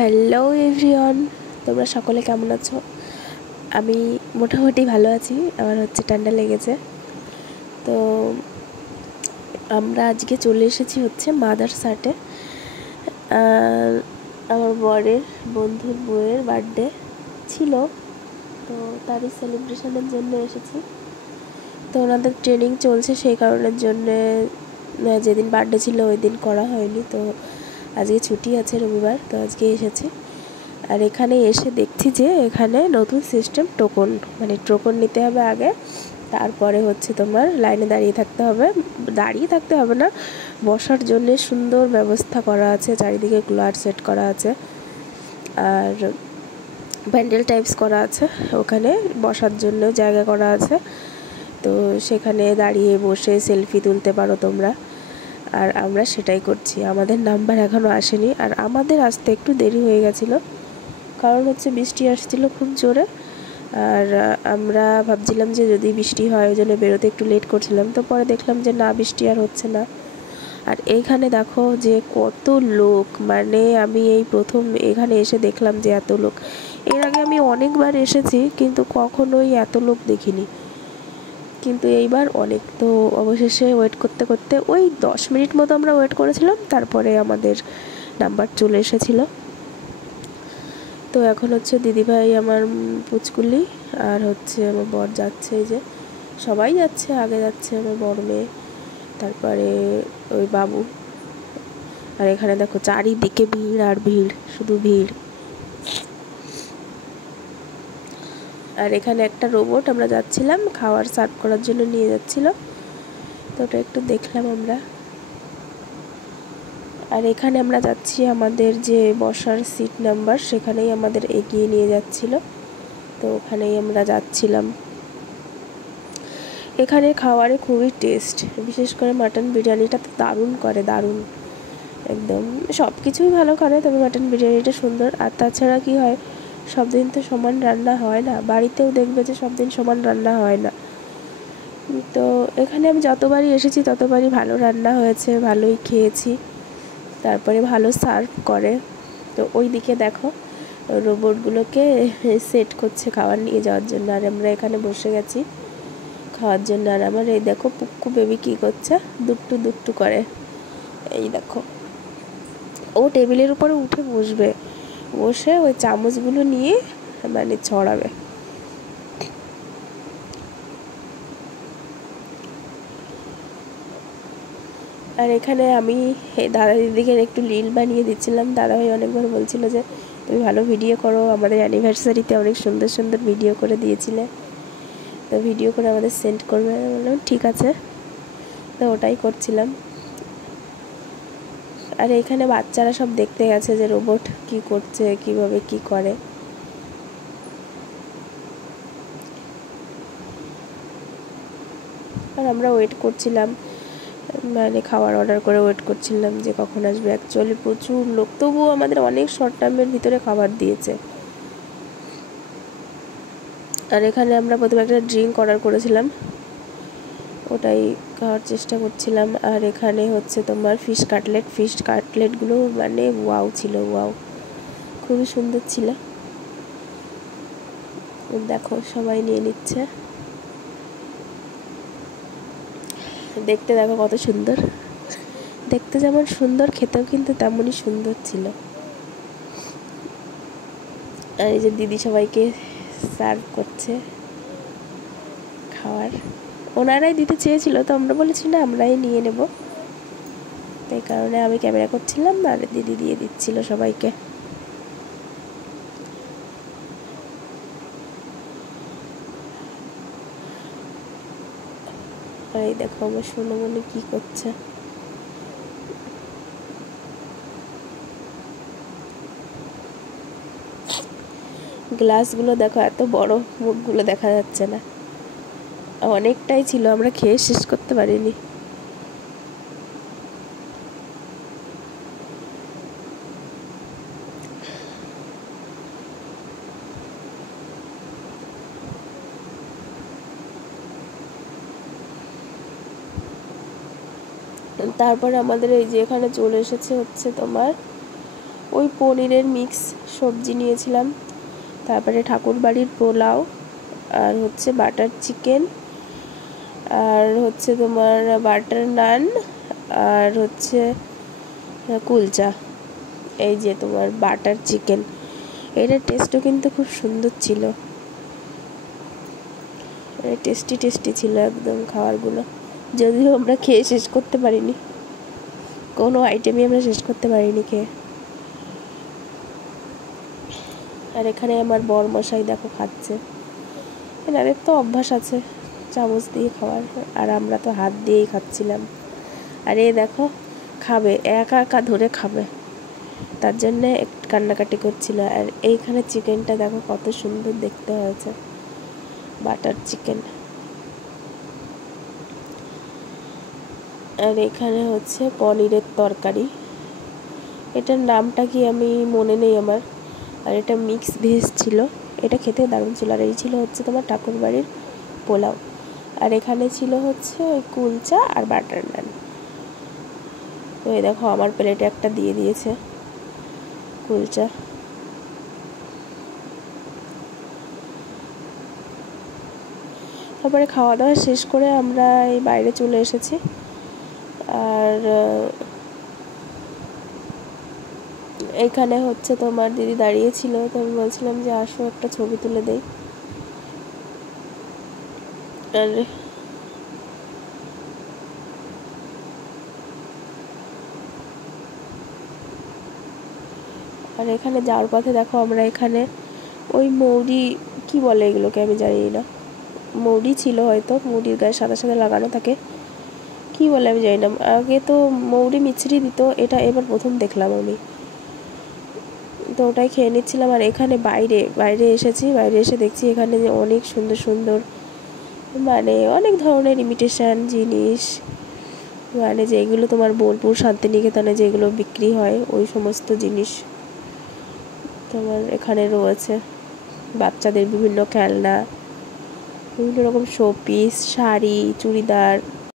Hello everyone, তোমরা সকলে কেমন আছো? আমি মোটামুটি ভালো আছি। আমার ঠান্ডা লেগেছে। তো আমরা আজকে চলে এসেছি মাদার্স হাটে। আমার বরের বন্ধুর বউয়ের বার্থডে ছিল, তো তারই সেলিব্রেশনের জন্য এসেছি। তো ওনাদের ট্রেনিং চলছে, সেই কারণের জন্যে যেদিন বার্থডে ছিল ওই দিন করা হয়নি। তো আজকে ছুটি আছে, রবিবার, তো আজকে এসেছি। আর এখানে এসে দেখছি যে এখানে নতুন সিস্টেম, টোকন নিতে হবে আগে, তারপরে তোমার লাইনে দাঁড়িয়ে থাকতে হবে না, বসার জন্য সুন্দর ব্যবস্থা করা আছে, চারিদিকে কুলার সেট করা আছে আর প্যান্ডেল টাইপস করা আছে, ওখানে বসার জন্য জায়গা করা আছে। তো সেখানে দাঁড়িয়ে বসে সেলফি তুলতে পারো তোমরা। আর আমরা সেটাই করছি। আমাদের নাম্বার এখনও আসেনি, আর আমাদের আসতে একটু দেরি হয়ে গেছিলো, কারণ বৃষ্টি আসছিল খুব জোরে। আর আমরা ভাবছিলাম যে যদি বৃষ্টি হয় ওই জন্য বেরোতে একটু লেট করছিলাম। তো পরে দেখলাম যে না, বৃষ্টি আর হচ্ছে না। আর এইখানে দেখো যে কত লোক, আমি এই প্রথম এখানে এসে দেখলাম যে এত লোক। এর আগে আমি অনেকবার এসেছি কিন্তু কখনোই এত লোক দেখিনি, কিন্তু এইবার অনেক। তো অবশেষে ওয়েট করতে করতে ওই 10 মিনিট মতো আমরা ওয়েট করেছিলাম, তারপরে আমাদের নাম্বার চলে এসেছিলো। তো এখন দিদিভাই, আমার পুচকুলি আর আমার বর যাচ্ছে। এই যে সবাই যাচ্ছে, আগে যাচ্ছে আমার বড় মেয়ে, তারপরে ওই বাবু। আর এখানে দেখো চারিদিকে ভিড় আর ভিড়, শুধু ভিড়। আর এখানে একটা রোবট আমরা যাচ্ছিলাম খাবার সার্ভ করার জন্য নিয়ে যাচ্ছিল, তো ওটা একটু দেখলাম আমরা। আর এখানে আমরা যাচ্ছি আমাদের যে বসার সিট নাম্বার, সেখানেই আমাদের এগিয়ে নিয়ে যাচ্ছিল, তো ওখানেই আমরা যাচ্ছিলাম। এখানে খাবারে খুবই টেস্ট, বিশেষ করে মাটন বিরিয়ানিটা তো দারুণ করে, দারুণ একদম। সব কিছুই ভালো করে, তবে মাটন বিরিয়ানিটা সুন্দর। আর তাছাড়া কি হয়, সব দিন তো সমান রান্না হয় না, বাড়িতেও দেখবে যে সব দিন সমান রান্না হয় না। তো এখানে আমি যতবারই এসেছি ততবারই ভালো রান্না হয়েছে, ভালোই খেয়েছি, তারপরে ভালো সার্ভ করে। তো ওই দিকে দেখো রোবটগুলোকে সেট করছে খাবার নিয়ে যাওয়ার জন্য, আর আমরা এখানে বসে গেছি খাওয়ার জন্য। আর আমার এই দেখো পুক্কু বেবি কী করছে, দুট্টু দুট্টু করে। এই দেখো, ও টেবিলের উপরে উঠে বসবে, বসে ওই চামচগুলো নিয়ে ছড়াবে। আর এখানে আমি দাদা দিদিকে একটু রিল বানিয়ে দিচ্ছিলাম। দাদাভাই অনেকবার বলছিল যে তুমি ভালো ভিডিও করো, আমাদের অ্যানিভার্সারিতে অনেক সুন্দর সুন্দর ভিডিও করে দিয়েছিলে, তো ভিডিও করে আমাদের সেন্ড করবে। বললাম ঠিক আছে, তো ওটাই করছিলাম। আর এখানে বাচ্চারা সব দেখতে গেছে যে রোবট কি করছে, কিভাবে কি করে। আর আমরা ওয়েট করছিলাম, খাবার অর্ডার করে ওয়েট করছিলাম যে কখন আসবে। অ্যাকচুয়ালি প্রচুর লোক, তবুও আমাদের অনেক শর্ট টাইমের ভিতরে খাবার দিয়েছে। আর এখানে আমরা প্রথমে একটা ড্রিঙ্ক অর্ডার করেছিলাম, ওটাই খাওয়ার চেষ্টা করছিলাম। আর এখানে তোমার ফিশ কাটলেটগুলো ওয়াও ছিল, ওয়াও, খুবই সুন্দর ছিল। দেখো সবাই নিয়ে নিচ্ছে, দেখতে দেখো কত সুন্দর, দেখতে যেমন সুন্দর খেতেও কিন্তু তেমনই সুন্দর ছিল। আর এই যে দিদি সবাইকে সার্ভ করছে খাবার, ওনারাই দিতে চেয়েছিল, তো আমরা বলেছি না আমরাই নিয়ে নেব, তাই কারণে আমি ক্যামেরা করছিলাম আর দিদি দিয়ে দিচ্ছিল সবাইকে। আর এই দেখো আমার সোনামণি কি করছে। গ্লাসগুলো দেখো এত বড়, মুখগুলো দেখা যাচ্ছে না, অনেকটাই ছিল, আমরা খেয়ে শেষ করতে পারিনি। তারপরে আমাদের এই যে এখানে চলে এসেছে তোমার ওই ওই পনিরের মিক্স সবজি নিয়েছিলাম, তারপরে ঠাকুরবাড়ির পোলাও, আর হচ্ছে বাটার চিকেন, আর হচ্ছে তোমার বাটার নান, আর হচ্ছে কুলচা। এই যে তোমার বাটার চিকেন, এটার টেস্টও কিন্তু খুব সুন্দর ছিল, টেস্টি টেস্টি ছিল একদম খাবারগুলো। যদিও আমরা খেয়ে শেষ করতে পারিনি, কোনো আইটেমই আমরা শেষ করতে পারিনি খেয়ে। আর এখানে আমার বরমশাই দেখো খাচ্ছে, এনাদের তো অভ্যাস আছে চামচ দিয়ে খাওয়ার, আর আমরা তো হাত দিয়েই খাচ্ছিলাম। আর এ দেখো খাবে, একা একা ধরে খাবে, তার জন্যে কান্নাকাটি করছিল। আর এইখানে চিকেনটা দেখো কত সুন্দর দেখতে হয়েছে, বাটার চিকেন। আর এখানে হচ্ছে পনিরের তরকারি, এটার নামটা কি আমি মনে নেই আমার। আর এটা মিক্স ভেজ ছিল, এটা খেতে দারুণ ছিল। আর এই ছিল হচ্ছে তোমার ঠাকুরবাড়ির পোলাও। আর এখানে ছিল হচ্ছে ওই কুলচা আর বাটার নান। তো এই দেখো আমার প্লেটে একটা দিয়ে দিয়েছে কুলচা। তারপরে খাওয়া দাওয়া শেষ করে আমরা এই বাইরে চলে এসেছি। আর এইখানে হচ্ছে তোমার দিদি দাঁড়িয়েছিল, তো আমি বলছিলাম যে আসো একটা ছবি তুলে দেই। আর এখানে যাওয়ার পথে দেখো আমরা এখানে ওই মৌরি, কি বলে এগুলোকে আমি জানি না, মৌরি ছিল হয়তো, মৌরির গায়ে সাদা সাদা লাগানো থাকে, কি বলে আমি জানি না। আগে তো মৌরি মিছরি দিত, এটা এবার প্রথম দেখলাম আমি, তো ওটাই খেয়ে নিচ্ছিলাম। আর এখানে বাইরে এসেছি, বাইরে এসে দেখছি এখানে যে অনেক সুন্দর সুন্দর মানে অনেক ধরনের ইমিটেশন জিনিস, মানে যেগুলো তোমার বোলপুর শান্তিনিকেতনে যেগুলো বিক্রি হয় ওই সমস্ত জিনিস তোমার এখানে রয়েছে। বাচ্চাদের বিভিন্ন খেলনা, বিভিন্ন রকম শোপিস, শাড়ি, চুড়িদার,